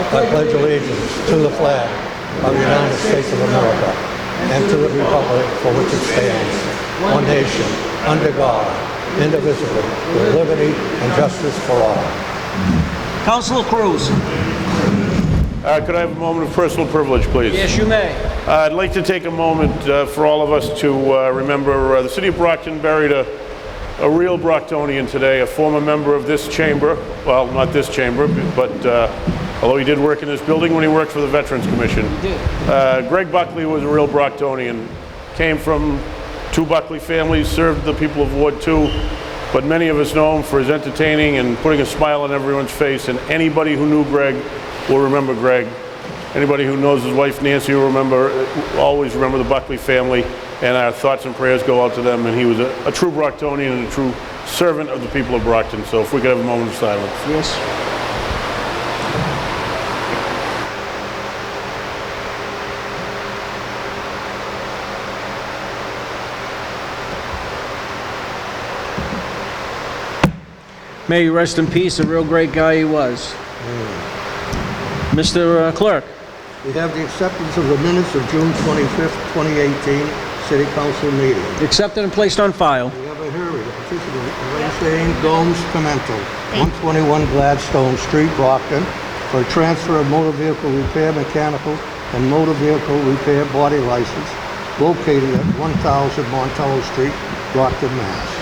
I pledge allegiance to the flag of the United States of America and to the republic for which it stands, one nation, under God, indivisible, with liberty and justice for all. Councilor Cruz. Could I have a moment of personal privilege, please? Yes, you may. I'd like to take a moment for all of us to remember the city of Brockton buried a real Brocktonian today, a former member of this chamber. Well, not this chamber, but although he did work in this building when he worked for the Veterans Commission. He did. Greg Buckley was a real Brocktonian. Came from two Buckley families, served the people of Ward 2, but many of us know him for his entertaining and putting a smile on everyone's face, and anybody who knew Greg will remember Greg. Anybody who knows his wife Nancy will always remember the Buckley family, and our thoughts and prayers go out to them. And he was a true Brocktonian and a true servant of the people of Brockton. So if we could have a moment of silence. Yes. May you rest in peace, a real great guy he was. Mr. Clerk. We have the acceptance of the minutes of June 25th, 2018, City Council meeting. Accepted and placed on file. We have a hearing, a petition of Elaine Gomes Pimentel, 121 Gladstone Street, Brockton, for a transfer of motor vehicle repair mechanical and motor vehicle repair body license located at 1000 Montello Street, Brockton, Mass.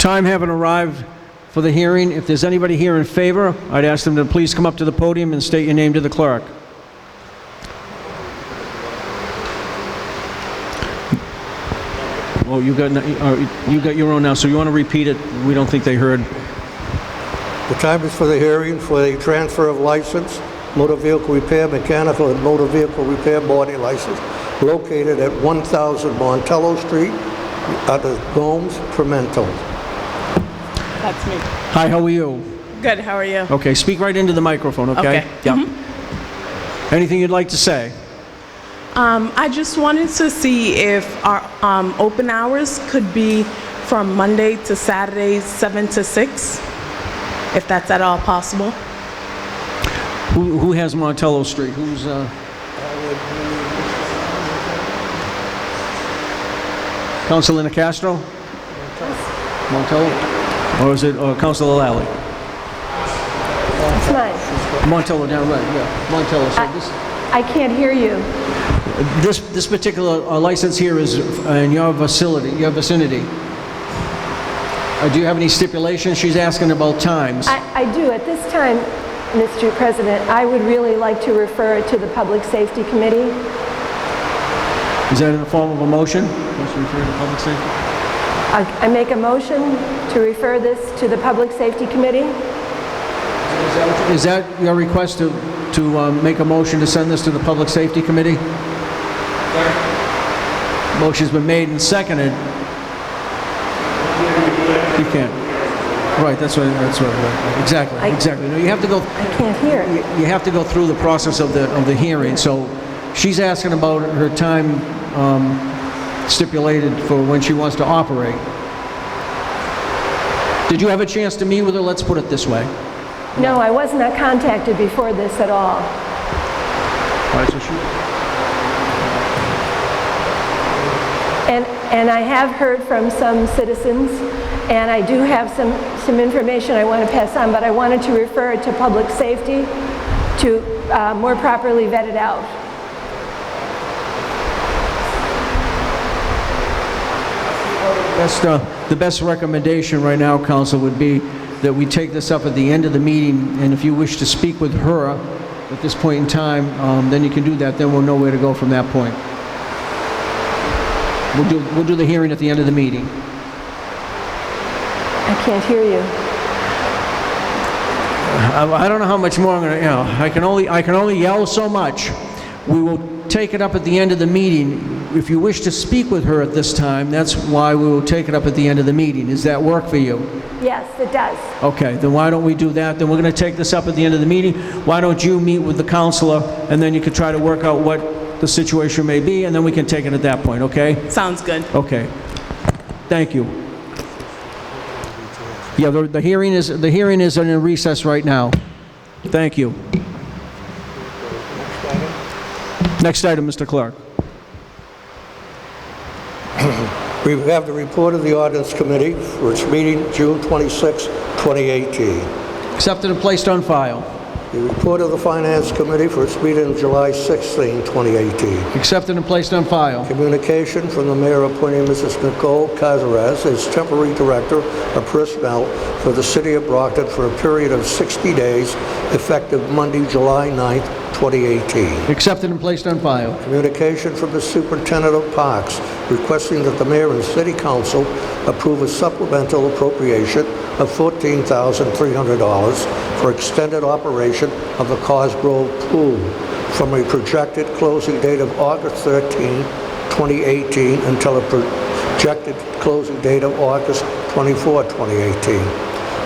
Time having arrived for the hearing. If there's anybody here in favor, I'd ask them to please come up to the podium and state your name to the clerk. Oh, you got your own now, so you want to repeat it? We don't think they heard. The time is for the hearing for the transfer of license, motor vehicle repair mechanical and motor vehicle repair body license located at 1000 Montello Street, under Gomes Pimentel. That's me. Hi, how are you? Good, how are you? Okay, speak right into the microphone, okay? Okay. Yep. Anything you'd like to say? I just wanted to see if our open hours could be from Monday to Saturday, 7 to 6, if that's at all possible. Who has Montello Street? Who's, Councilor Nicastro? Montello? Or is it Councilor Lally? It's mine. Montello down right, yeah. Montello. So I can't hear you. this particular license here is in your vicinity. Do you have any stipulations? She's asking about times. I do. At this time, Mr. President, I would really like to refer it to the Public Safety Committee. Is that in the form of a motion? Motion to refer to public safety? I make a motion to refer this to the Public Safety Committee. Is that your request to make a motion to send this to the Public Safety Committee? Motion's been made and seconded. You can't. Right, that's right. Exactly. No, you have to go. I can't hear. You have to go through the process of the hearing. So she's asking about her time stipulated for when she wants to operate. Did you have a chance to meet with her? Let's put it this way. No, I was not contacted before this at all. All right, so And I have heard from some citizens, and I do have some information I want to pass on, but I wanted to refer it to Public Safety to more properly vet it out. The best recommendation right now, Council, would be that we take this up at the end of the meeting, and if you wish to speak with her at this point in time, then you can do that. Then we'll know where to go from that point. We'll do the hearing at the end of the meeting. I can't hear you. I don't know how much more I'm going to, I can only yell so much. We will take it up at the end of the meeting. If you wish to speak with her at this time, that's why we will take it up at the end of the meeting. Does that work for you? Yes, it does. Okay, then why don't we do that? Then we're going to take this up at the end of the meeting. Why don't you meet with the counselor, and then you can try to work out what the situation may be, and then we can take it at that point, okay? Sounds good. Okay. Thank you. Yeah, the hearing is in recess right now. Thank you. Next item, Mr. Clerk. We have the report of the Ordinance Committee for its meeting June 26, 2018. Accepted and placed on file. The report of the Finance Committee for its meeting July 16, 2018. Accepted and placed on file. Communication from the mayor appointing Mrs. Nicole Cazares as temporary director of personnel for the city of Brockton for a period of 60 days effective Monday, July 9th, 2018. Accepted and placed on file. Communication from the superintendent of parks requesting that the mayor and city council approve a supplemental appropriation of $14,300 for extended operation of the Cosgrove Pool from a projected closing date of August 13, 2018 until a projected closing date of August 24, 2018.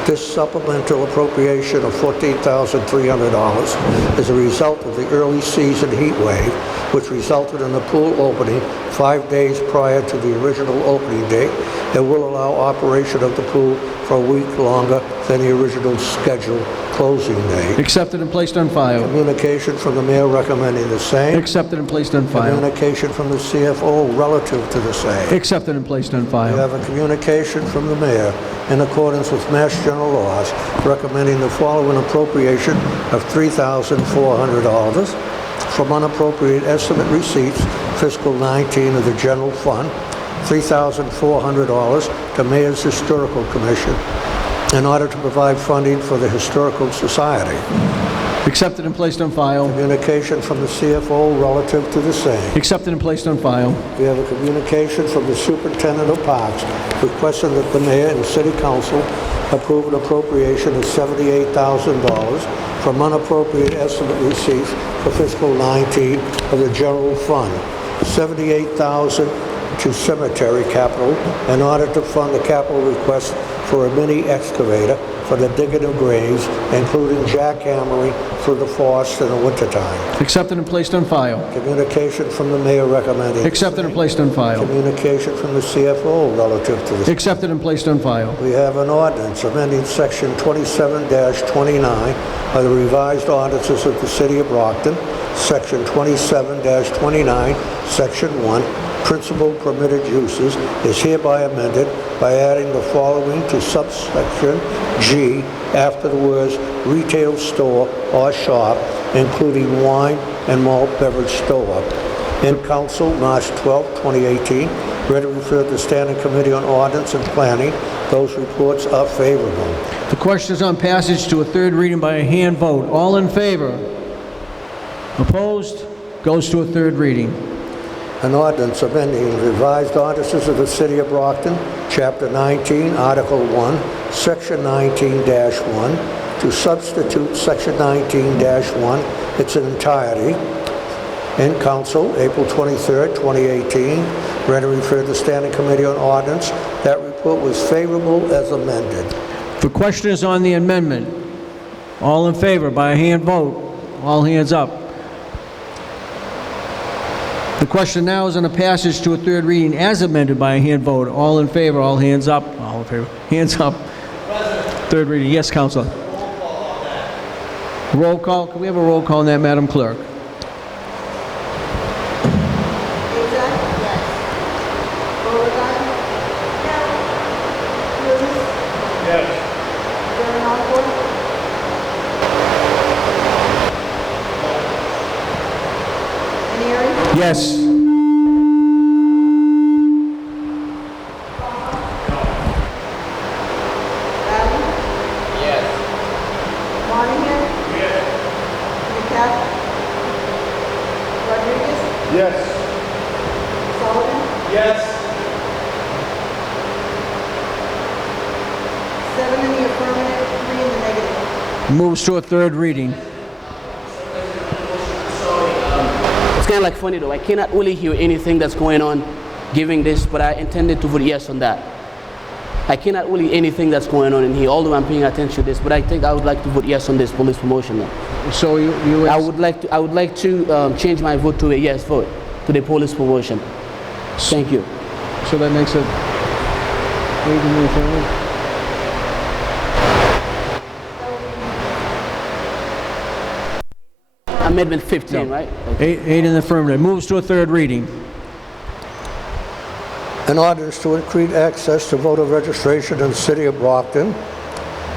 This supplemental appropriation of $14,300 is a result of the early season heat wave, which resulted in the pool opening 5 days prior to the original opening date and will allow operation of the pool for a week longer than the original scheduled closing date. Accepted and placed on file. Communication from the mayor recommending the same. Accepted and placed on file. Communication from the CFO relative to the same. Accepted and placed on We file. have a communication from the mayor in accordance with Mass General laws recommending the following appropriation of $3,400 from unappropriated estimate receipts fiscal 19 of the general fund, $3,400 to Mayor's Historical Commission in order to provide funding for the Historical Society. Accepted and placed on file. Communication from the CFO relative to the same. Accepted and placed on file. We have a communication from the superintendent of parks requesting that the mayor and city council approve an appropriation of $78,000 from unappropriated estimate receipts for fiscal 19 of the general fund, $78,000 to cemetery capital in order to fund the capital request for a mini excavator for the digging of graves, including jackhammering through the forest in the wintertime. Accepted and placed on file. Communication from the mayor recommending. Accepted and placed on file. Communication from the CFO relative to this. Accepted and placed on file. We have an ordinance amending section 27-29 of the revised ordinances of the city of Brockton, section 27-29, section 1, principal permitted uses is hereby amended by adding the following to subsection G after the words retail store or shop, including wine and malt beverage store. In council, March 12, 2018, read and referred to the Standing Committee on Ordinance and Planning. Those reports are favorable. The question is on passage to a third reading by a hand vote. All in favor? Opposed? Goes to a third reading. An ordinance amending the revised ordinances of the city of Brockton, Chapter 19, Article 1, Section 19-1, to substitute Section 19-1 its entirety. In council, April 23, 2018, read and referred to the Standing Committee on Ordinance. That report was favorable as amended. The question is on the amendment. All in favor by a hand vote. All hands up. The question now is on a passage to a third reading as amended by a hand vote. All in favor, all hands up. All in favor, hands up. Third reading. Yes, Councilor. Roll call. Can we have a roll call on that, Madam Clerk? Yes. Yes. Sullivan? Yes. 7 in the affirmative, 3 in the negative. Moves to a third reading. It's kind of like funny though. I cannot really hear anything that's going on giving this, but I intended to vote yes on that. I cannot really anything that's going on in here, although I'm paying attention to this, but I think I would like to vote yes on this police promotion now. So you I would like to change my vote to a yes vote to the police promotion. Thank you. So that makes it 8 in the affirmative. Amendment 15, right? Okay. Eight in the affirmative. Moves to a third reading. An ordinance to increase access to voter registration in the city of Brockton.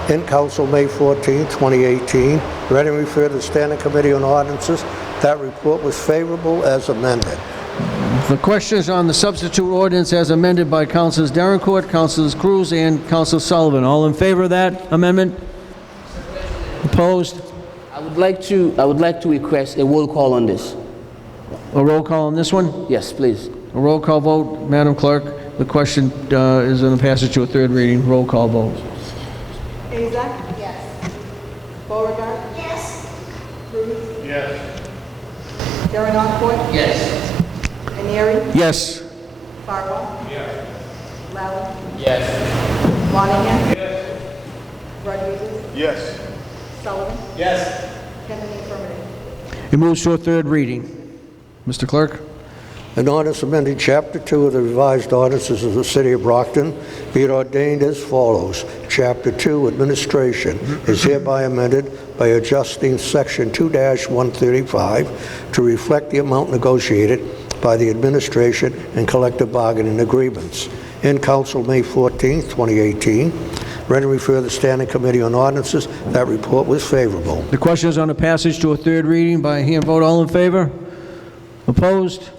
In council, May 14, 2018. Read and referred to the Standing Committee on Ordinances. That report was favorable as amended. The question is on the substitute ordinance as amended by Councilors Darrencourt, Councilors Cruz, and Councilor Sullivan. All in favor of that amendment? Opposed? I would like to request a roll call on this. A roll call on this one? Yes, please. A roll call vote, Madam Clerk. The question is on the passage to a third reading. Roll call vote. Azak? Yes. Beauregard? Yes. Cruz? Yes. Darrencourt? Yes. Anieri? Yes. Farwell? Yes. Lally? Yes. Monahan? Yes. Rodriguez? Yes. Sullivan? Yes. 10 in the affirmative. It moves to a third reading. Mr. Clerk? An ordinance amending Chapter 2 of the revised ordinances of the city of Brockton, be it ordained as follows. Chapter 2, Administration, is hereby amended by adjusting Section 2-135 to reflect the amount negotiated by the administration and collective bargaining agreements. In council, May 14, 2018. Read and refer to the Standing Committee on Ordinances. That report was favorable. The question is on the passage to a third reading by hand vote. All in favor? Opposed?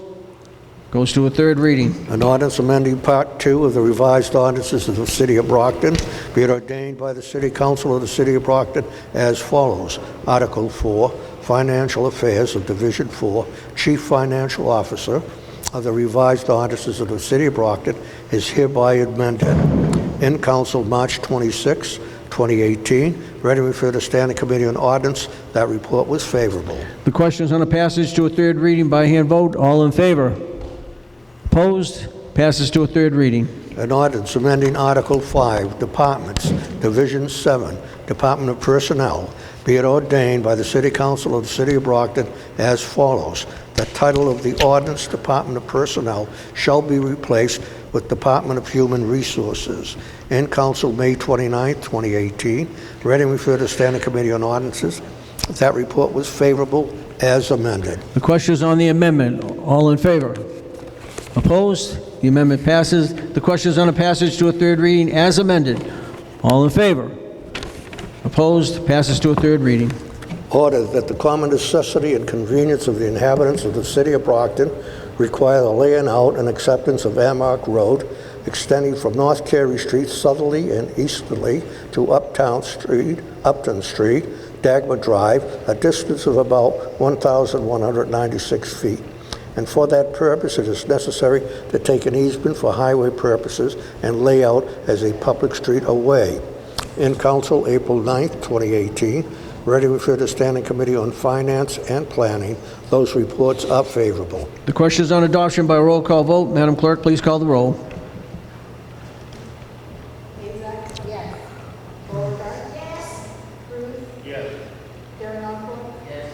Goes to a third reading. An ordinance amending Part 2 of the revised ordinances of the City of Brockton, be it ordained by the City Council of the City of Brockton as follows. Article 4, Financial Affairs of Division 4, Chief Financial Officer of the revised ordinances of the City of Brockton is hereby amended. In Council, March 26, 2018. Read and refer to Standing Committee on Ordinance. That report was favorable. The question is on the passage to a third reading by hand vote. All in favor? Opposed? Passes to a third reading. An ordinance amending Article 5, Departments, Division 7, Department of Personnel, be it ordained by the City Council of the City of Brockton as follows. The title of the ordinance, Department of Personnel, shall be replaced with Department of Human Resources. In Council, May 29, 2018. Read and refer to Standing Committee on Ordinances. That report was favorable as amended. The question is on the amendment. All in favor? Opposed? The amendment passes. The question is on the passage to a third reading as amended. All in favor? Opposed? Passes to a third reading. Order that the common necessity and convenience of the inhabitants of the City of Brockton require the laying out and acceptance of Amark Road, extending from North Carey Street southerly and easterly to Upton Street, Dagmar Drive, a distance of about 1,196 feet. And for that purpose, it is necessary to take an easement for highway purposes and lay out as a public street away. In Council, April 9th, 2018. Ready to refer to Standing Committee on Finance and Planning. Those reports are favorable. The question is on adoption by roll call vote. Madam Clerk, please call the roll. Azak? Yes. Beauregard? Yes. Cruz? Yes. Darrencourt? Yes.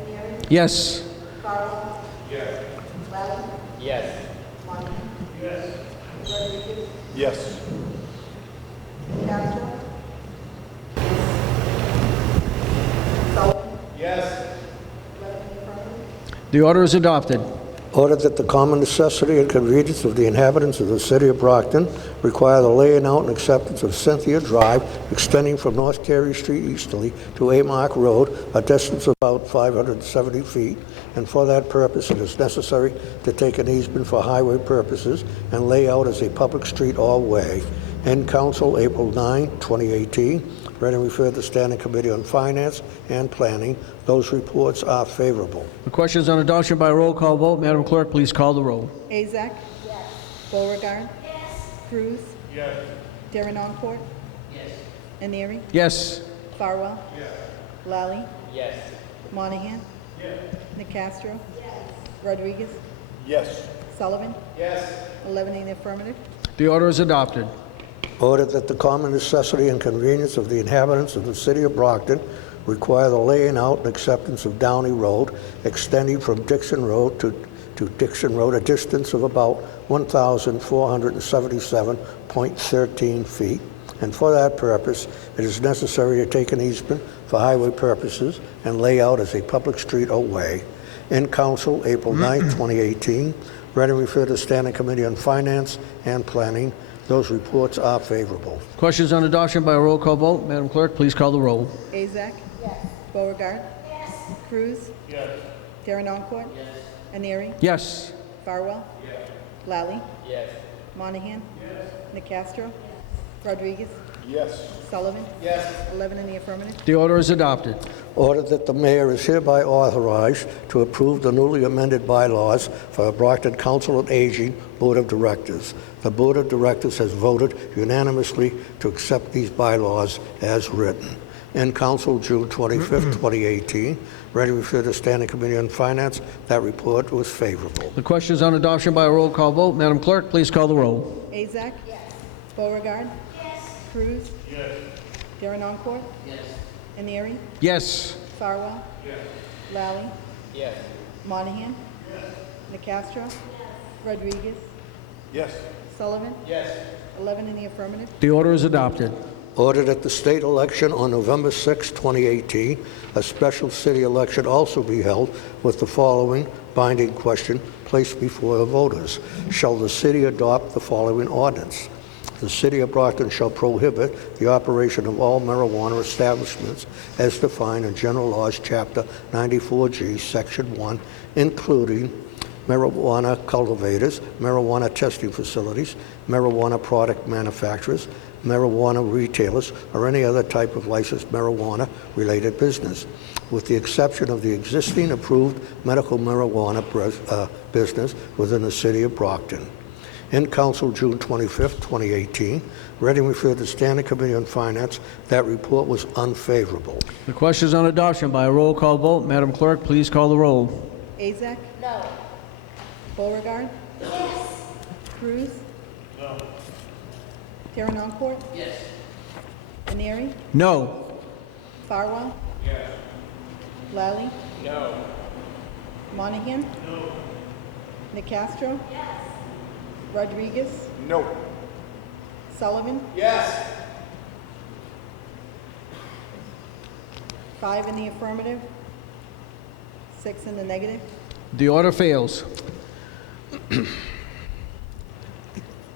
Anieri? Yes. Farwell? Yes. Lally? Yes. Monahan? Yes. Rodriguez? Yes. Castro? Sullivan? Yes. 11 in the affirmative. The order is adopted. Order that the common necessity and convenience of the inhabitants of the City of Brockton require the laying out and acceptance of Cynthia Drive, extending from North Carey Street easterly to Amark Road, a distance of about 570 feet, and for that purpose it is necessary to take an easement for highway purposes and lay out as a public street or way. In Council, April 9, 2018. Read and refer to the Standing Committee on Finance and Planning. Those reports are favorable. The question is on adoption by roll call vote. Madam Clerk, please call the roll. Azak? Yes. Beauregard? Yes. Cruz? Yes. Darrencourt? Yes. Anieri? Yes. Farwell? Yes. Lally? Yes. Monahan? Yes. Nicastro? Yes. Rodriguez? Yes. Sullivan? Yes. 11 in the affirmative. The order is adopted. Order that the common necessity and convenience of the inhabitants of the City of Brockton require the laying out and acceptance of Downey Road, extending from Dixon Road to Dixon Road, a distance of about 1,477.13 feet. and for that purpose, it is necessary to take an easement for highway purposes and lay out as a public street or way. In council, April 9th, 2018. Read and refer to Standing Committee on Finance and Planning. Those reports are favorable. Questions on adoption by a roll call vote? Madam Clerk, please call the roll. Azak? Yes. Beauregard? Yes. Cruz? Yes. Darren Oncourt? Yes. Aneri? Yes. Farwell? Yes. Lally? Yes. Monahan? Yes. Nicastro? Rodriguez? Yes. Sullivan? Yes. 11 in the affirmative. The order is adopted. Order that the mayor is hereby authorized to approve the newly amended bylaws for the Brockton Council of Aging Board of Directors. The Board of Directors has voted unanimously to accept these bylaws as written. In council, June 25th, 2018. Ready to refer to Standing Committee on Finance. That report was favorable. The question is on adoption by a roll call vote. Madam Clerk, please call the roll. Azak? Yes. Beauregard? Yes. Cruz? Yes. Darren Oncourt? Yes. Aneri? Yes. Farwell? Yes. Lally? Yes. Monahan? Yes. Nicastro? Yes. Rodriguez? Yes. Sullivan? Yes. 11 in the affirmative. The order is adopted. Ordered at the state election on November 6, 2018, a special city election also be held with the following binding question placed before the voters. Shall the city adopt the following ordinance? The city of Brockton shall prohibit the operation of all marijuana establishments as defined in General Laws, Chapter 94G, Section 1, including marijuana cultivators, marijuana testing facilities, marijuana product manufacturers, marijuana retailers, or any other type of licensed marijuana-related business, with the exception of the existing approved medical marijuana business within the city of Brockton. In council, June 25th, 2018. Ready and referred to Standing Committee on Finance. That report was unfavorable. The question is on adoption by a roll call vote. Madam Clerk, please call the roll. Azak? No. Beauregard? Yes. Cruz? No. Darren Oncourt? Yes. Aneri? No. Farwell? Yes. Lally? No. Monahan? No. Nicastro? Yes. Rodriguez? No. Sullivan? Yes. 5 in the affirmative, 6 in the negative. The order fails.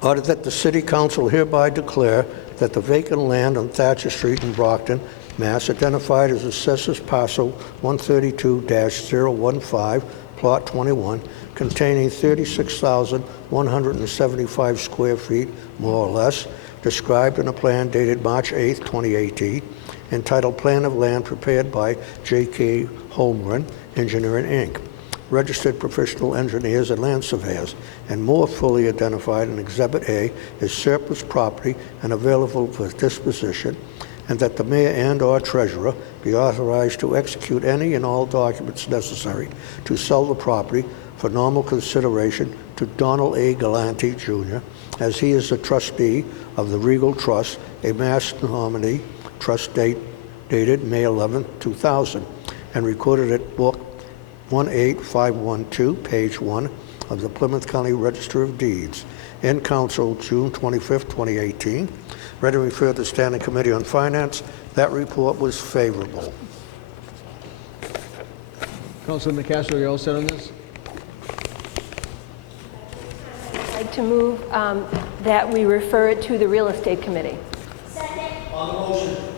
Order that the City Council hereby declare that the vacant land on Thatcher Street in Brockton, Mass., identified as Assessors Parcel 132-015, Plot 21, containing 36,175 square feet, more or less, described in a plan dated March 8, 2018, entitled Plan of Land prepared by J.K. Holmgren, Engineering, Inc., registered professional engineers and land surveyors, and more fully identified in Exhibit A as surplus property and available for disposition, and that the mayor and/or treasurer be authorized to execute any and all documents necessary to sell the property for normal consideration to Donald A. Galante, Jr., as he is the trustee of the Regal Trust, a Mass nominee, trust dated May 11, 2000, and recorded at Book 18512, page 1 of the Plymouth County Register of Deeds. In council, June 25, 2018. Ready to refer to Standing Committee on Finance. That report was favorable. Councilor Nicastro, are you all set on this? I'd like to move that we refer it to the Real Estate Committee.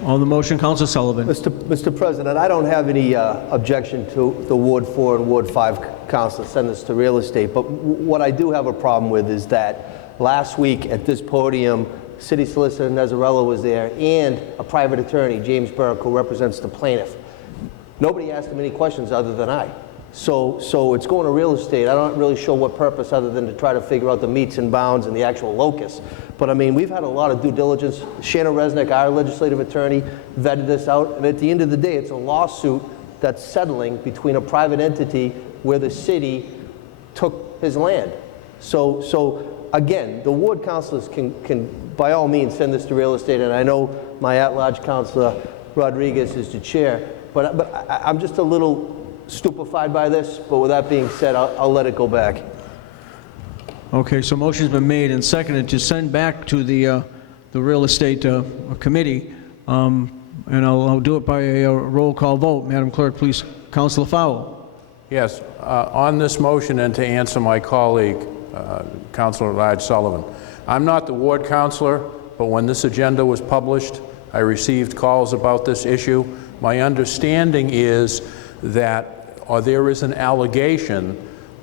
On the motion, Councilor Sullivan. Mr. President, I don't have any objection to the Ward 4 and Ward 5 council send this to real estate, but what I do have a problem with is that last week at this podium, City Solicitor Nezarello was there and a private attorney, James Burke, who represents the plaintiff. Nobody asked him any questions other than I. So it's going to real estate. I'm not really sure what purpose other than to try to figure out the meets and bounds and the actual locus. But I mean, we've had a lot of due diligence. Shannon Resnick, our legislative attorney, vetted this out. And at the end of the day, it's a lawsuit that's settling between a private entity where the city took his land. So again, the ward councilors can by all means send this to real estate. And I know my at-large councilor, Rodriguez, is the chair. But I'm just a little stupefied by this, but with that being said, I'll let it go back. Okay, so motion's been made and seconded to send back to the the real estate committee, and I'll do it by a roll call vote. Madam Clerk, please. Councilor Fowle. Yes, on this motion and to answer my colleague, Councilor Raj Sullivan, I'm not the ward councilor, but when this agenda was published, I received calls about this issue. My understanding is that, or there is an allegation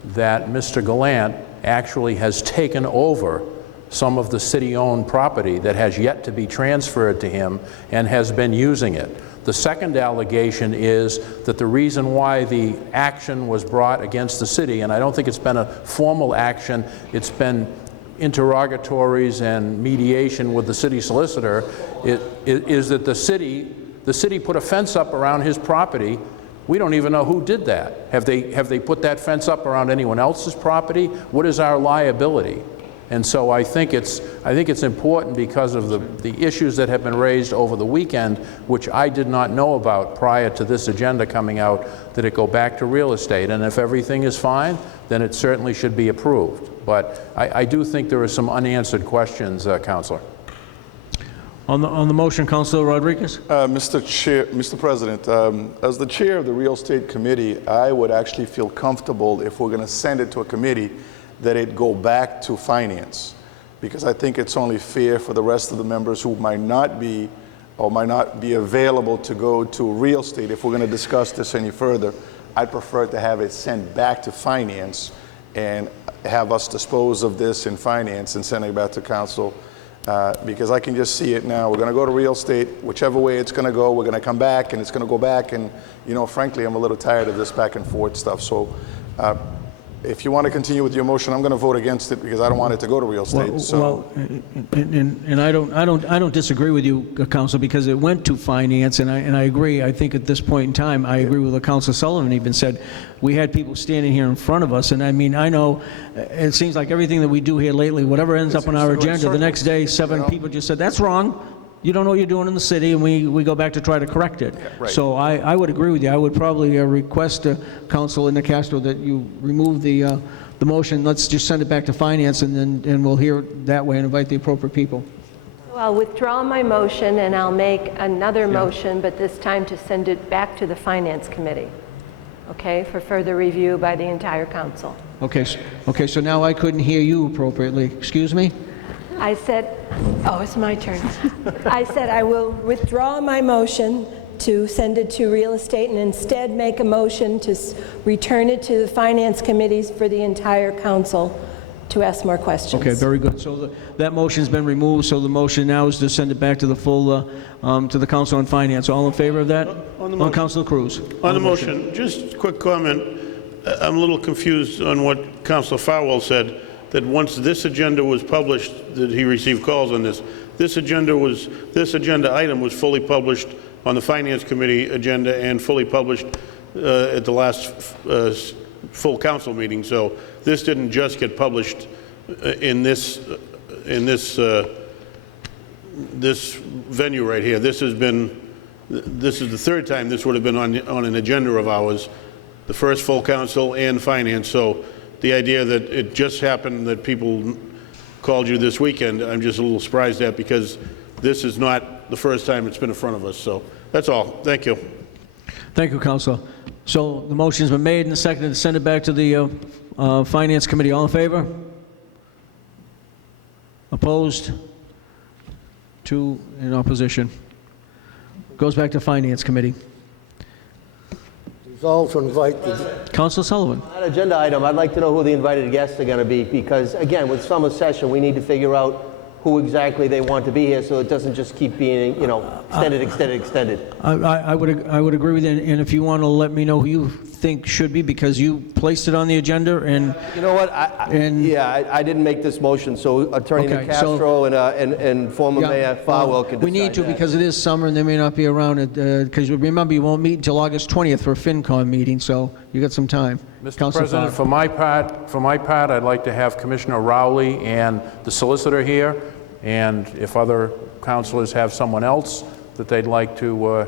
that Mr. Gallant actually has taken over some of the city-owned property that has yet to be transferred to him and has been using it. The second allegation is that the reason why the action was brought against the city, and I don't think it's been a formal action, it's been interrogatories and mediation with the city solicitor, is that the city put a fence up around his property. We don't even know who did that. Have they put that fence up around anyone else's property? What is our liability? And so I think it's important because of the issues that have been raised over the weekend, which I did not know about prior to this agenda coming out, that it go back to real estate. And if everything is fine, then it certainly should be approved. But I do think there are some unanswered questions, Councilor. On the motion, Councilor Rodriguez. Mr. President, as the chair of the Real Estate Committee, I would actually feel comfortable if we're going to send it to a committee that it go back to finance, because I think it's only fair for the rest of the members who might not be or might not be available to go to real estate. If we're going to discuss this any further, I'd prefer to have it sent back to finance and have us dispose of this in finance and send it back to council, because I can just see it now. We're going to go to real estate, whichever way it's going to go, we're going to come back and it's going to go back, and you know, frankly, I'm a little tired of this back and forth stuff. So if you want to continue with your motion, I'm going to vote against it because I don't want it to go to real estate. And I don't disagree with you, Council, because it went to finance, and I agree. I think at this point in time, I agree with what Councilor Sullivan even said. We had people standing here in front of us, and I mean, I know it seems like everything that we do here lately, whatever ends up on our agenda, the next day, seven people just said, that's wrong. You don't know what you're doing in the city, and we go back to try to correct it. Yeah, right. So I would agree with you. I would probably request Councilor Nicastro that you remove the motion. Let's just send it back to finance, and we'll hear it that way and invite the appropriate people. So I'll withdraw my motion and I'll make another motion, but this time to send it back to the Finance Committee, okay, for further review by the entire council. Okay, so now I couldn't hear you appropriately. Excuse me? I said, oh, it's my turn. I said I will withdraw my motion to send it to real estate and instead make a motion to return it to the finance committees for the entire council to ask more questions. Okay, very good. So that motion's been removed, so the motion now is to send it back to the full, to the Council on Finance. All in favor of that? On the motion. Councilor Cruz. On the motion, just a quick comment. I'm a little confused on what Councilor Farwell said, that once this agenda was published, that he received calls on this. This agenda item was fully published on the Finance Committee agenda and fully published at the last full council meeting. So this didn't just get published in this venue right here. This is the third time this would have been on an agenda of ours, the first full council and finance. So the idea that it just happened that people called you this weekend, I'm just a little surprised at, because this is not the first time it's been in front of us. So that's all. Thank you. Thank you, Councilor. So the motion's been made and seconded to send it back to the Finance Committee. All in favor? Opposed? 2 in opposition. Goes back to Finance Committee. Resolve to invite the... Councilor Sullivan. On that agenda item, I'd like to know who the invited guests are going to be, because again, with summer session, we need to figure out who exactly they want to be here, so it doesn't just keep being, you know, extended. I would agree with you, and if you want to let me know who you think should be, because you placed it on the agenda, and You know what, I didn't make this motion, so Attorney Okay, Castro and former Mayor Farwell can decide we need to, that. because it is summer and they may not be around, because remember, you won't meet until August 20th for a FinCon meeting, so you got some time. Mr. Councilor President, Farr. for my part, I'd like to have Commissioner Rowley and the solicitor here, and if other councilors have someone else that they'd like to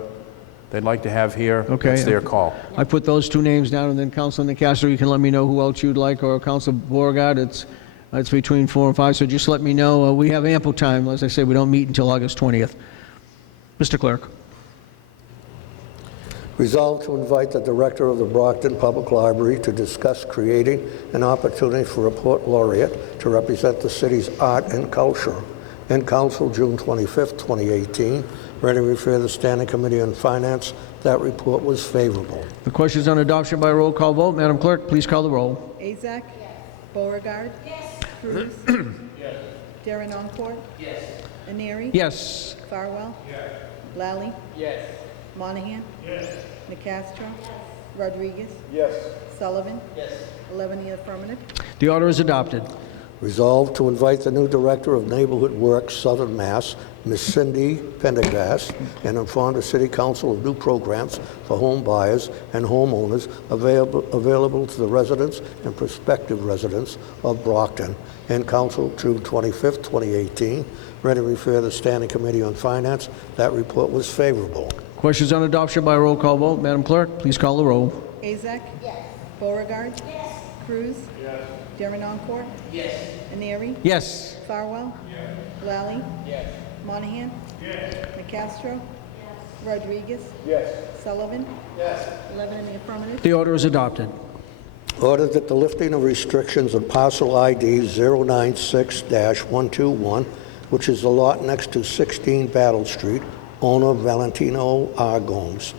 have here, Okay. it's their call. I put those 2 names down, and then Councilor Nicastro, you can let me know who else you'd like, or Councilor Beauregard. It's between 4 and 5, so just let me know. We have ample time. As I say, we don't meet until August 20th. Mr. Clerk. Resolved to invite the director of the Brockton Public Library to discuss creating an opportunity for a poet laureate to represent the city's art and culture. In council, June 25th, 2018. Ready to refer to the Standing Committee on Finance. That report was favorable. The question is on adoption by roll call vote. Madam Clerk, please call the roll. Azak? Beauregard? Cruz? Darren Oncourt? Aneri? Yes. Farwell? Lally? Monahan? Nicastro? Rodriguez? Sullivan? 11 in the affirmative. The order is adopted. Resolved to invite the new Director of Neighborhood Works, Southern Mass, Ms. Cindy Pendergast, and inform the City Council of new programs for home buyers and homeowners available to the residents and prospective residents of Brockton. In council, June 25th, 2018. Ready to refer to the Standing Committee on Finance. That report was favorable. Questions on adoption by roll call vote. Madam Clerk, please call the roll. Azak? Beauregard? Cruz? Darren Oncourt? Aneri? Yes. Farwell? Lally? Monahan? Nicastro? Rodriguez? Sullivan? 11 in the affirmative. The order is adopted. Ordered that the lifting of restrictions on parcel ID 096-121, which is the lot next to 16 Battle Street, owner Valentino R. Gomes.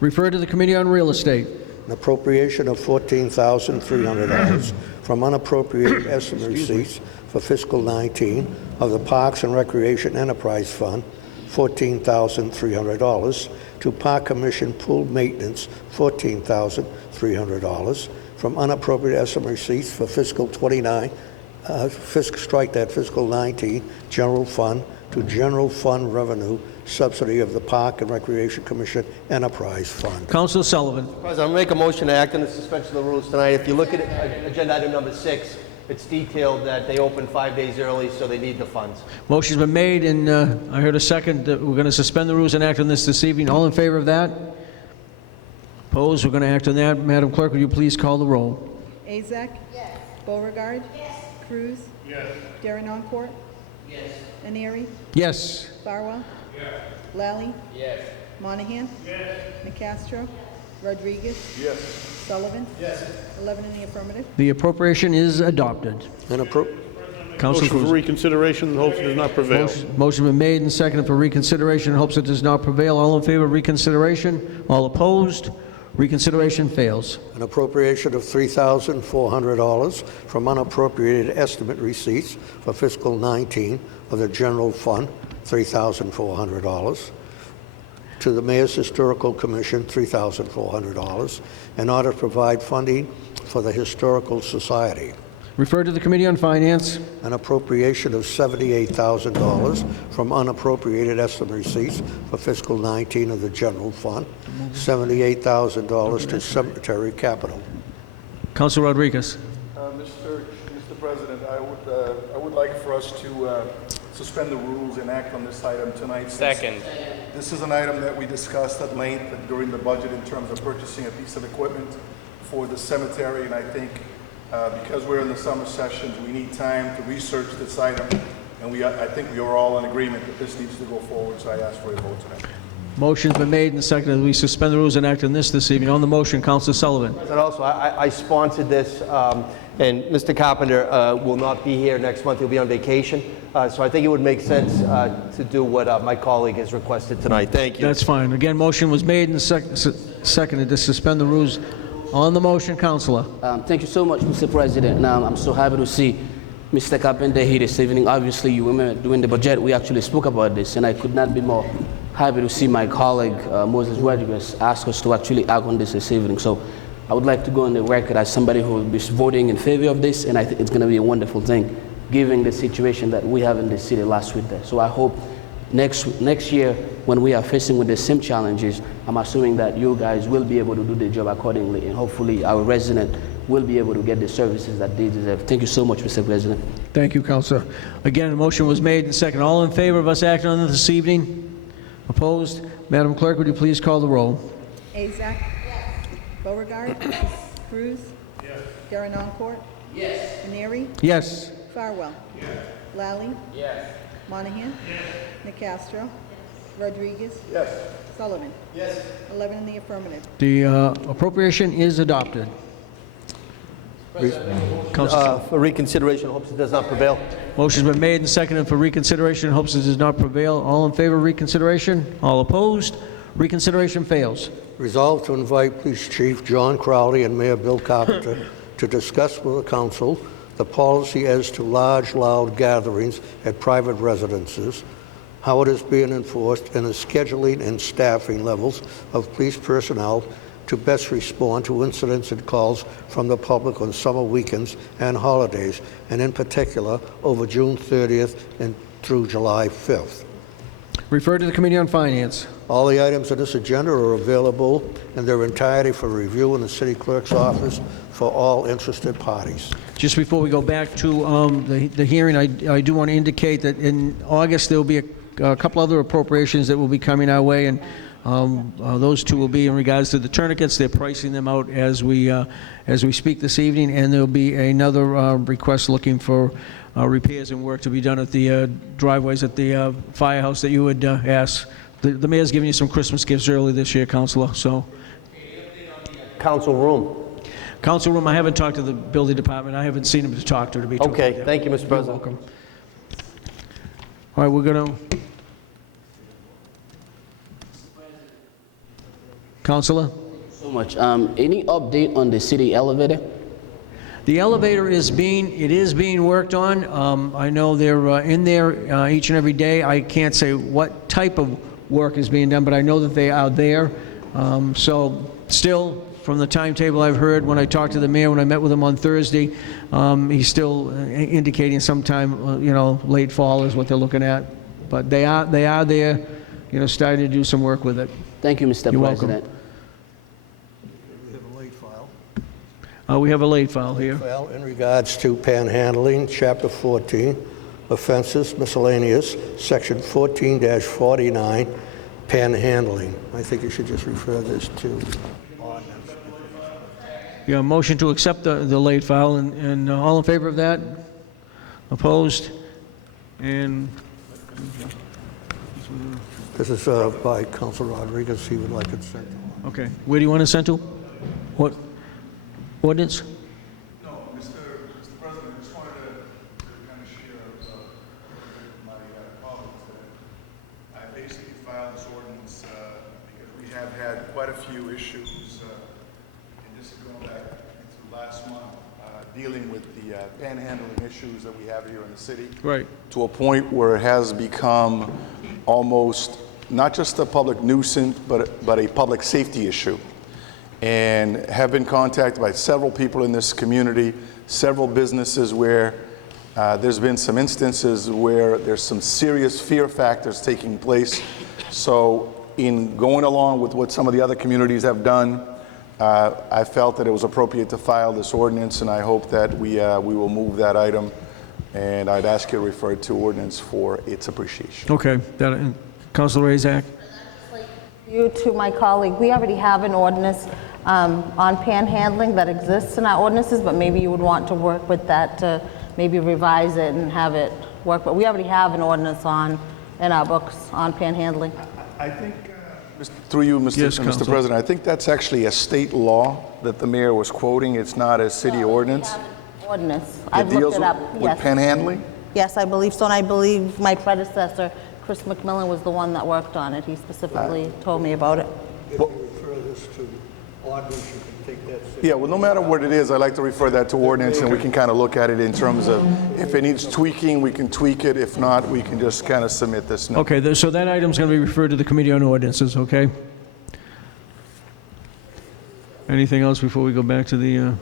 Refer to the Committee on Real Estate. An appropriation of $14,300 from unappropriated estimate receipts for fiscal 19 of the Parks and Recreation Enterprise Fund, $14,300, to Park Commission Pool Maintenance, $14,300, from unappropriated estimate receipts for fiscal 29, fiscal 19 General Fund to General Fund Revenue Subsidy of the Park and Recreation Commission Enterprise Fund. Councilor Sullivan. President, I'll make a motion to act on the suspension of the rules tonight. If you look at agenda item number 6, it's detailed that they open 5 days early, so they need the funds. Motion's been made, and I heard a second that we're going to suspend the rules and act on this evening. All in favor of that? Opposed? We're going to act on that. Madam Clerk, would you please call the roll? Azak? Beauregard? Cruz? Darren Oncourt? Aneri? Yes. Farwell? Lally? Monahan? Nicastro? Rodriguez? Sullivan? 11 in the affirmative. The appropriation is adopted. Motion for reconsideration in hopes it does not prevail. Motion been made and seconded for reconsideration in hopes it does not prevail. All in favor of reconsideration? All opposed? Reconsideration fails. An appropriation of $3,400 from unappropriated estimate receipts for fiscal 19 of the General Fund, $3,400, to the Mayor's Historical Commission, $3,400, in order to provide funding for the Historical Society. Refer to the Committee on Finance. An appropriation of $78,000 from unappropriated estimate receipts for fiscal 19 of the General Fund, $78,000 to Cemetery Capital. Councilor Rodriguez. Mr. President, I would like for us to suspend the rules and act on this item tonight. Second. This is an item that we discussed at length during the budget in terms of purchasing a piece of equipment for the cemetery, and I think because we're in the summer sessions, we need time to research this item, and I think we are all in agreement that this needs to go forward, so I ask for a vote tonight. Motion's been made and seconded that we suspend the rules and act on this evening. On the motion, Councilor Sullivan. And also, I sponsored this, and Mr. Carpenter will not be here next month. He'll be on vacation. So I think it would make sense to do what my colleague has requested tonight. Thank you. That's fine. Again, motion was made and seconded to suspend the rules. On the motion, Councilor. Thank you so much, Mr. President. Now, I'm so happy to see Mr. Carpenter here this evening. Obviously, you remember during the budget, we actually spoke about this, and I could not be more happy to see my colleague, Moses Rodriguez, ask us to actually act on this evening. So I would like to go on the record as somebody who will be voting in favor of this, and I think it's going to be a wonderful thing, given the situation that we have in the city last week there. So I hope next year, when we are facing with the same challenges, I'm assuming that you guys will be able to do the job accordingly, and hopefully our residents will be able to get the services that they deserve. Thank you so much, Mr. President. Thank you, Councilor. Again, a motion was made and seconded. All in favor of us acting on this evening? Opposed? Madam Clerk, would you please call the roll? Azak? Beauregard? Cruz? Darren Oncourt? Aneri? Yes. Farwell. Lally. Monahan. Nicastro. Rodriguez. Sullivan. 11 in the affirmative. The appropriation is adopted. Councilor, For reconsideration, hopes it does not prevail. motion's been made and seconded for reconsideration. Hopes it does not prevail. All in favor of reconsideration? All opposed? Reconsideration fails. Resolved to invite Police Chief John Crowley and Mayor Bill Carpenter to discuss with the council the policy as to large, loud gatherings at private residences, how it is being enforced, and the scheduling and staffing levels of police personnel to best respond to incidents and calls from the public on summer weekends and holidays, and in particular over June 30th and through July 5th. Refer to the Committee on Finance. All the items on this agenda are available in their entirety for review in the city clerk's office for all interested parties. Just before we go back to the hearing, I do want to indicate that in August there will be a couple other appropriations that will be coming our way, and those two will be in regards to the tourniquets. They're pricing them out as we speak this evening, and there'll be another request looking for repairs and work to be done at the driveways at the firehouse that you would ask. The mayor's giving you some Christmas gifts early this year, Councilor. So, Council room. Council room, I haven't talked to the building department. I haven't seen him to talk to be totally Okay, fair. thank you, Mr. You're President. welcome. All right, we're going to... Councilor? So much. Any update on the city elevator? The elevator is being worked on. I know they're in there each and every day. I can't say what type of work is being done, but I know that they are there. So still, from the timetable I've heard, when I talked to the mayor, when I met with him on Thursday, he's still indicating sometime, late fall is what they're looking at. But they are there, starting to do some work with it. Thank you, Mr. You're welcome. President. We have a late file. We have a late file here. Well, in regards to panhandling, Chapter 14, offenses, miscellaneous, Section 14-49, panhandling. I think you should just refer this to ordinance. Yeah, motion to accept the late file, and all in favor of that? Opposed? And This is by Council Rodriguez. He would like it sent. okay, where do you want it sent to? What ordinance? No, Mr. President, I just wanted to kind of share my colleagues that I basically filed this ordinance because we have had quite a few issues, and this is going back into last month, dealing with the panhandling issues that we have here in the city. Right. To a point where it has become almost not just a public nuisance, but a public safety issue. And have been contacted by several people in this community, several businesses where there's been some instances where there's some serious fear factors taking place. So in going along with what some of the other communities have done, I felt that it was appropriate to file this ordinance, and I hope that we will move that item, and I'd ask you to refer to ordinance for its appreciation. Okay, Councilor Razak? You to my colleague, we already have an ordinance on panhandling that exists in our ordinances, but maybe you would want to work with that to maybe revise it and have it work. But we already have an ordinance in our books on panhandling. I think, through you, Yes, Mr. President, I think that's actually a state law that the mayor was quoting. It's not a city ordinance. Ordinance. It I've looked deals it up. with Yes. panhandling? Yes, I believe so, and I believe my predecessor, Chris McMillan, was the one that worked on it. He specifically told me about it. If you refer this to ordinance, you can take that. Yeah, well, no matter what it is, I like to refer that to ordinance, and we can kind of look at it in terms of if it needs tweaking, we can tweak it. If not, we can just kind of submit this note. Okay, so that item's going to be referred to the Committee on Ordinances, okay? Anything else before we go back to the...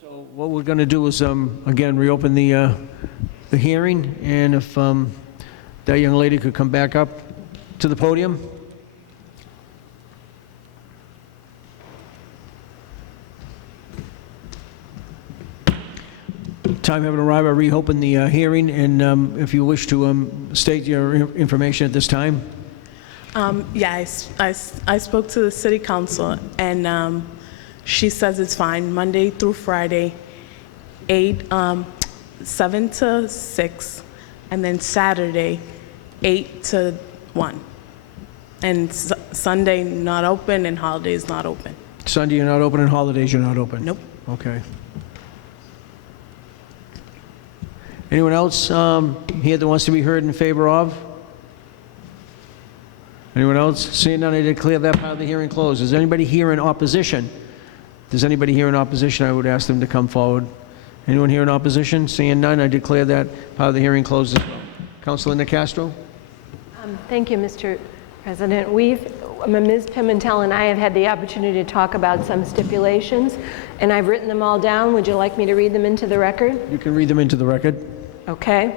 So what we're going to do is, again, reopen the hearing, and if that young lady could come back up to the podium. time having arrived, I reopen the hearing, and if you wish to state your information at this time. Yeah, I spoke to the city council, and she says it's fine, Monday through Friday, 7 to 6, and then Saturday, 8 to 1. And Sunday not open, and holidays not open. Sunday you're not open, and holidays you're not open? Nope. Okay. Anyone else here that wants to be heard in favor of? Anyone else? Seeing none, I declare that part of the hearing closed. Is anybody here in opposition? If there's anybody here in opposition, I would ask them to come forward. Anyone here in opposition? Seeing none, I declare that part of the hearing closed as well. Councilor Nicastro? Thank you, Mr. President. Ms. Pimentel and I have had the opportunity to talk about some stipulations, and I've written them all down. Would you like me to read them into the record? You can read them into the record. Okay.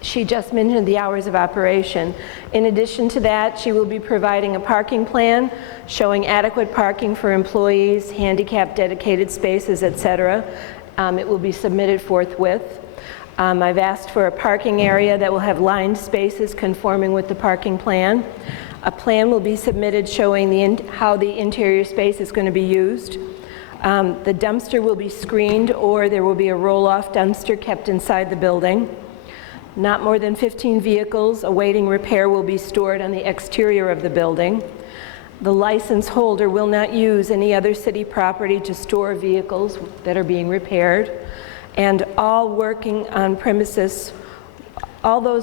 She just mentioned the hours of operation. In addition to that, she will be providing a parking plan showing adequate parking for employees, handicap dedicated spaces, etc. It will be submitted forthwith. I've asked for a parking area that will have lined spaces conforming with the parking plan. A plan will be submitted showing how the interior space is going to be used. The dumpster will be screened, or there will be a roll-off dumpster kept inside the building. Not more than 15 vehicles awaiting repair will be stored on the exterior of the building. The license holder will not use any other city property to store vehicles that are being repaired. And all those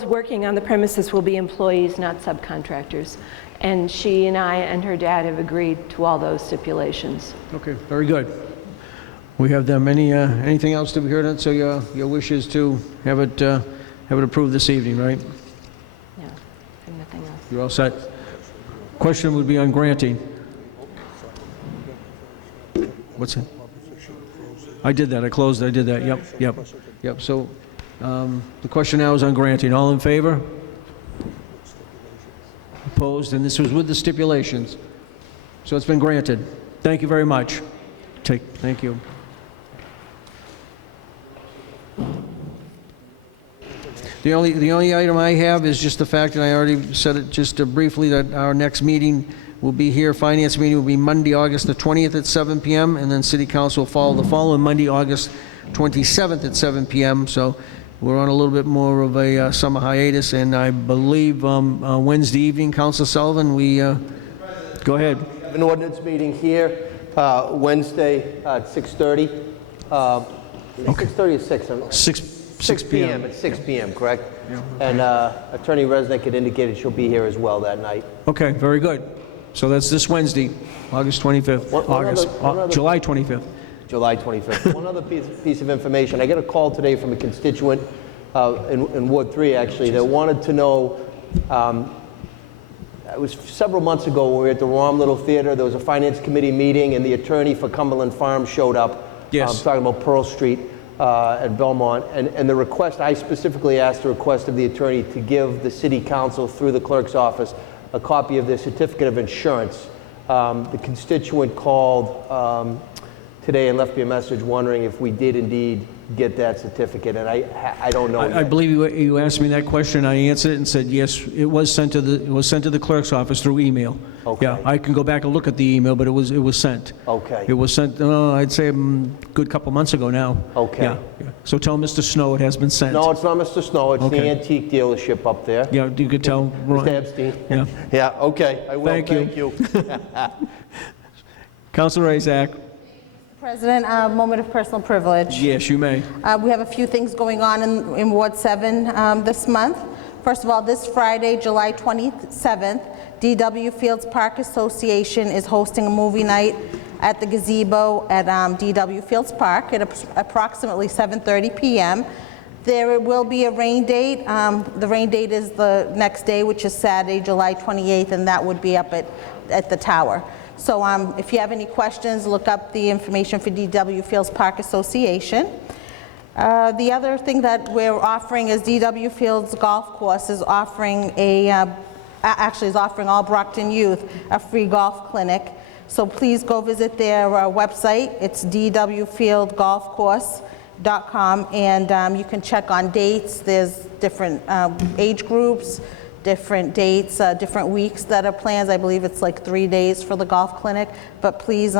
working on the premises will be employees, not subcontractors. And she and I and her dad have agreed to all those stipulations. Okay, very good. We have them. Anything else to be heard on? So your wish is to have it approved this evening, right? Yeah, and nothing else. You're all set? Question would be on granting. What's it? I did that. I closed. I did that. Yep. So the question now is on granting. All in favor? Opposed? And this was with the stipulations. So it's been granted. Thank you very much. Thank you. The only item I have is just the fact, and I already said it just briefly, that our next meeting will be here. Finance meeting will be Monday, August the 20th at 7 p.m. and then City Council will follow the following Monday, August 27th at 7 p.m. So we're on a little bit more of a summer hiatus, and I believe Wednesday evening, Councilor Sullivan, go ahead. We have an ordinance meeting here Wednesday at 6:30. Okay. 6:30 or 6? 6 p.m. At 6 p.m., correct? Yeah. And Attorney Resnick had indicated she'll be here as well that night. Okay, very good. So that's this Wednesday, August 25th. July 25th. July 25th. One other piece of information. I got a call today from a constituent in Ward 3, actually, that wanted to know, it was several months ago when we were at the Rom Little Theater. There was a Finance Committee meeting, and the attorney for Cumberland Farms showed up. Yes. Talking about Pearl Street. At Belmont, and the request, I specifically asked the request of the attorney to give the city council through the clerk's office a copy of their certificate of insurance. The constituent called today and left me a message wondering if we did indeed get that certificate, and I don't know. I believe you asked me that question. I answered it and said yes. It was sent to the clerk's office through email. Okay. Yeah, I can go back and look at the email, but it was sent. Okay. It was sent. I'd say a good couple months ago now. Okay. Yeah. So tell Mr. Snow it has been sent. No, it's not Mr. Snow. It's Okay. the antique dealership up there. Yeah, you could tell. Mr. Epstein. Yeah. Yeah. Okay. I will. Thank you. Councilor Razak. President, a moment of personal privilege. Yes, you may. We have a few things going on in Ward 7 this month. First of all, this Friday, July 27th, DW Fields Park Association is hosting a movie night at the gazebo at DW Fields Park at approximately 7:30 p.m. There will be a rain date. The rain date is the next day, which is Saturday, July 28th, and that would be up at the tower. So if you have any questions, look up the information for DW Fields Park Association. The other thing that we're offering is DW Fields Golf Course is offering offering all Brockton youth a free golf clinic. So please go visit their website. It's DW Field Golf Course, and you can check on dates. There's different age groups, different dates, different weeks that are planned. I believe it's like 3 days for the golf clinic, but please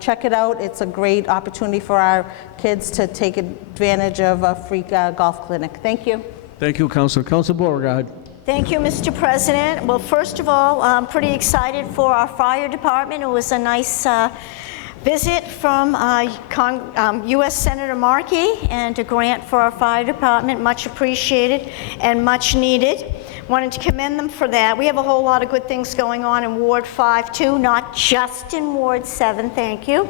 check it out. It's a great opportunity for our kids to take advantage of a free golf clinic. Thank you. Thank you, Councilor. Councilor Beauregard. Thank you, Mr. President. Well, first of all, I'm pretty excited for our fire department. It was a nice visit from U.S. Senator Markey and a grant for our fire department. Much appreciated and much needed. Wanted to commend them for that. We have a whole lot of good things going on in Ward 5 too, not just in Ward 7, thank you.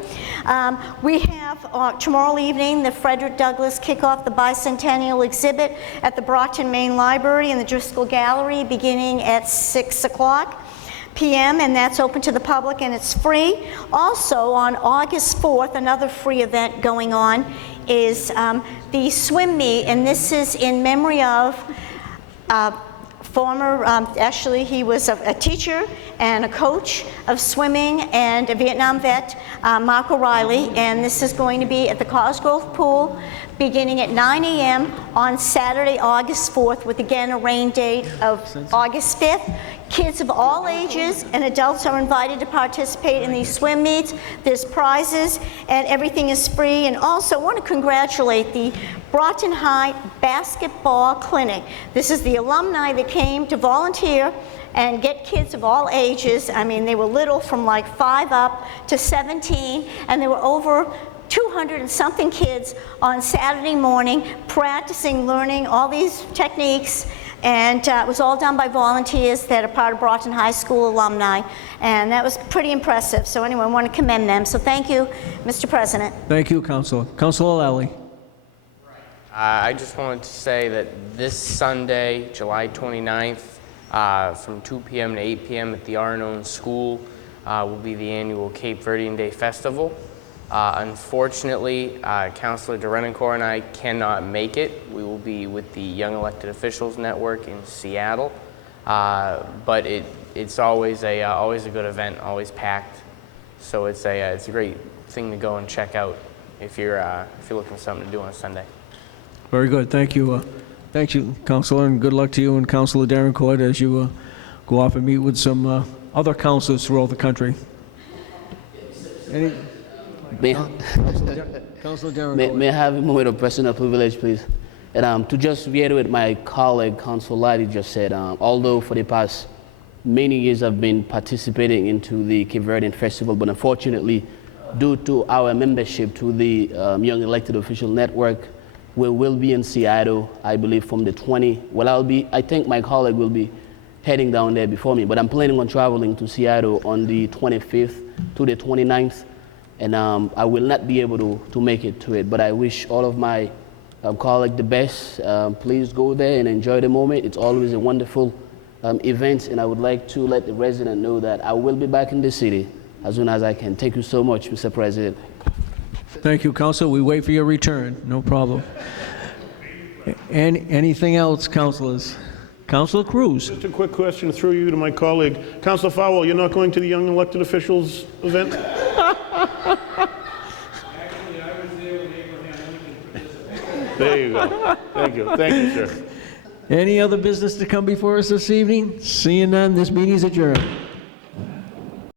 We have tomorrow evening the Frederick Douglass Kickoff the Bicentennial exhibit at the Brockton Main Library in the Driscoll Gallery beginning at 6 o'clock p.m. and that's open to the public and it's free. Also on August 4th, another free event going on is the swim meet, and this is in memory of former, actually he was a teacher and a coach of swimming and a Vietnam vet, Mark O'Reilly, and this is going to be at the Cosgrove Pool beginning at 9 a.m. on Saturday, August 4th, with again a rain date of August 5th. Kids of all ages and adults are invited to participate in these swim meets. There's prizes and everything is free. And also I want to congratulate the Brockton High Basketball Clinic. This is the alumni that came to volunteer and get kids of all ages. I mean, they were little from like 5 up to 17, and there were over 200 and something kids on Saturday morning practicing, learning all these techniques, and it was all done by volunteers that are part of Brockton High School alumni, and that was pretty impressive. So anyway, I want to commend them. So thank you, Mr. President. Thank you, Councilor. Councilor Lally. I just wanted to say that this Sunday, July 29th, from 2 p.m. to 8 p.m. at the Arnone School will be the annual Cape Verdean Day Festival. Unfortunately, Councilor DeRenoncourt and I cannot make it. We will be with the Young Elected Officials Network in Seattle, but it's always a good event, always packed. So it's a great thing to go and check out if you're looking for something to do on a Sunday. Very good. Thank you. Thank you, Councilor, and good luck to you and Councilor DeRenoncourt as you go off and meet with some other councilors throughout the country. Councilor DeRenoncourt. May I have a moment of personal privilege, please? And to just reiterate what my colleague, Councilor Lally, just said, although for the past many years I've been participating into the Cape Verdean Festival, but unfortunately, due to our membership to the Young Elected Official Network, we will be in Seattle, I believe, from the 20th. Well, I think my colleague will be heading down there before me, but I'm planning on traveling to Seattle on the 25th to the 29th, and I will not be able to make it to it, but I wish all of my colleagues the best. Please go there and enjoy the moment. It's always a wonderful event, and I would like to let the resident know that I will be back in the city as soon as I can. Thank you so much, Mr. President. Thank you, Councilor. We wait for your return. No problem. Anything else, councilors? Councilor Cruz. Just a quick question through you to my colleague. Councilor Fowler, you're not going to the Young Elected Officials event? Actually, I was there when Abraham Lincoln participated. There you go. Thank you. Thank you, sir. Any other business to come before us this evening? Seeing none, this meeting is adjourned.